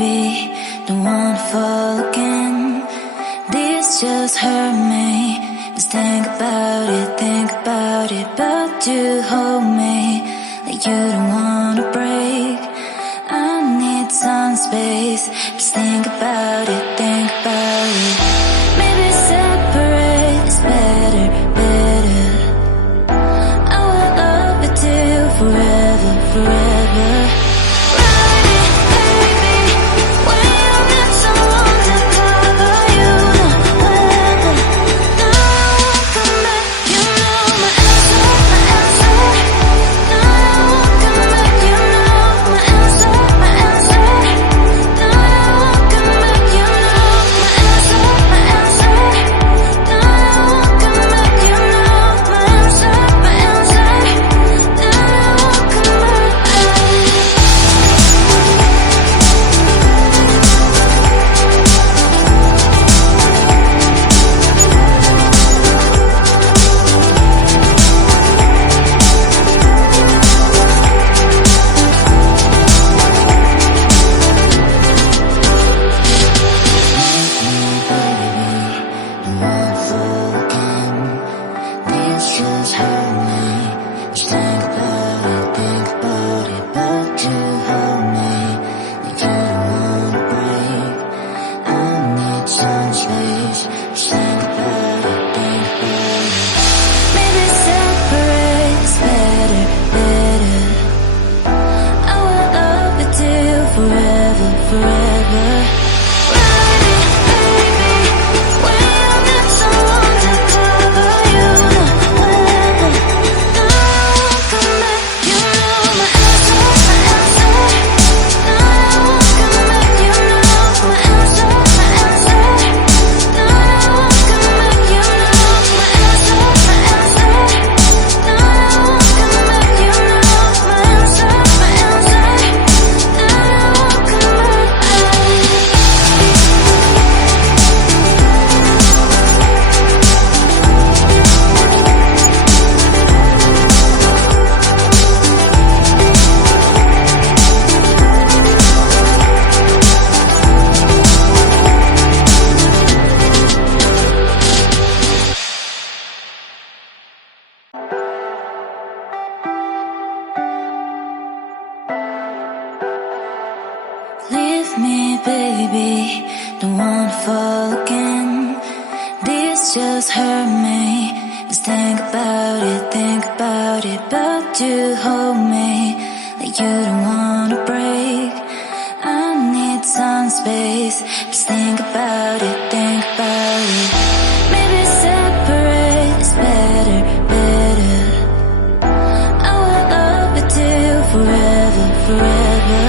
baby, don't wanna fall again. This just hurt me. Just think about it, but you hold me like you don't wanna break. I need some space. Just think about it, maybe separate is better, better. I will love you till forever, forever. Leave me, baby, don't wanna fall again. This just hurt me. Just think about it, but you hold me like you don't wanna break. I need some space. Just think about it, maybe separate is better, better. I will love you till forever, forever.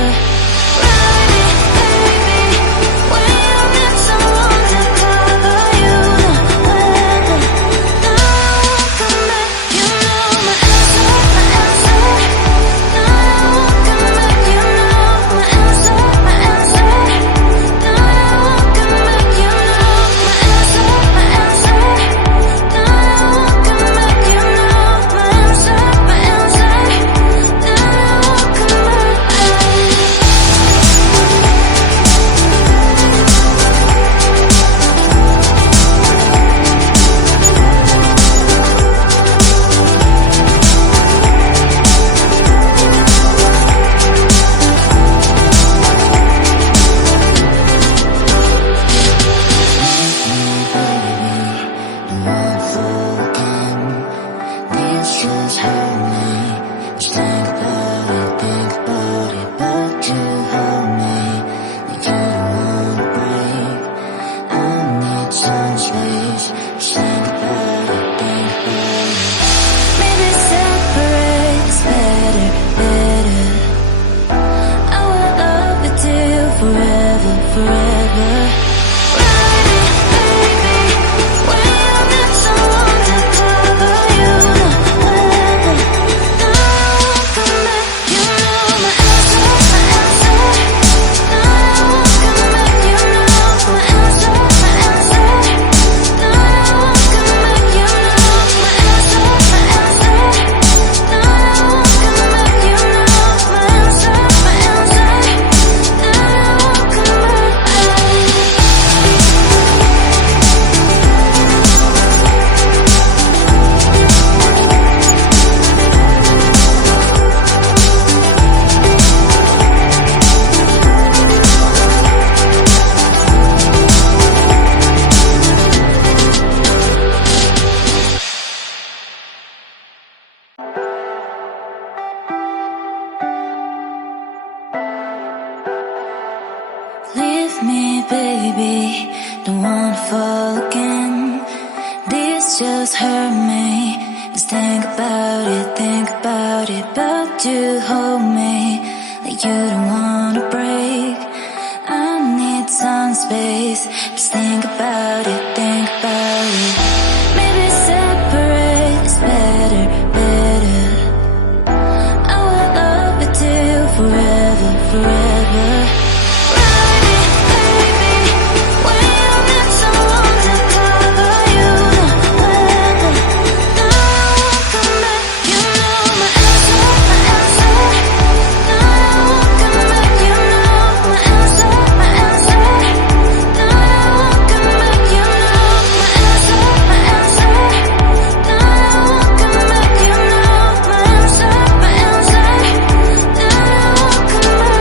Come back. fall again. This just hurt me. Just think about it, but you hold me like you don't wanna break. I need some space. Just think about it, maybe separate is better, better. I will love you till forever, forever.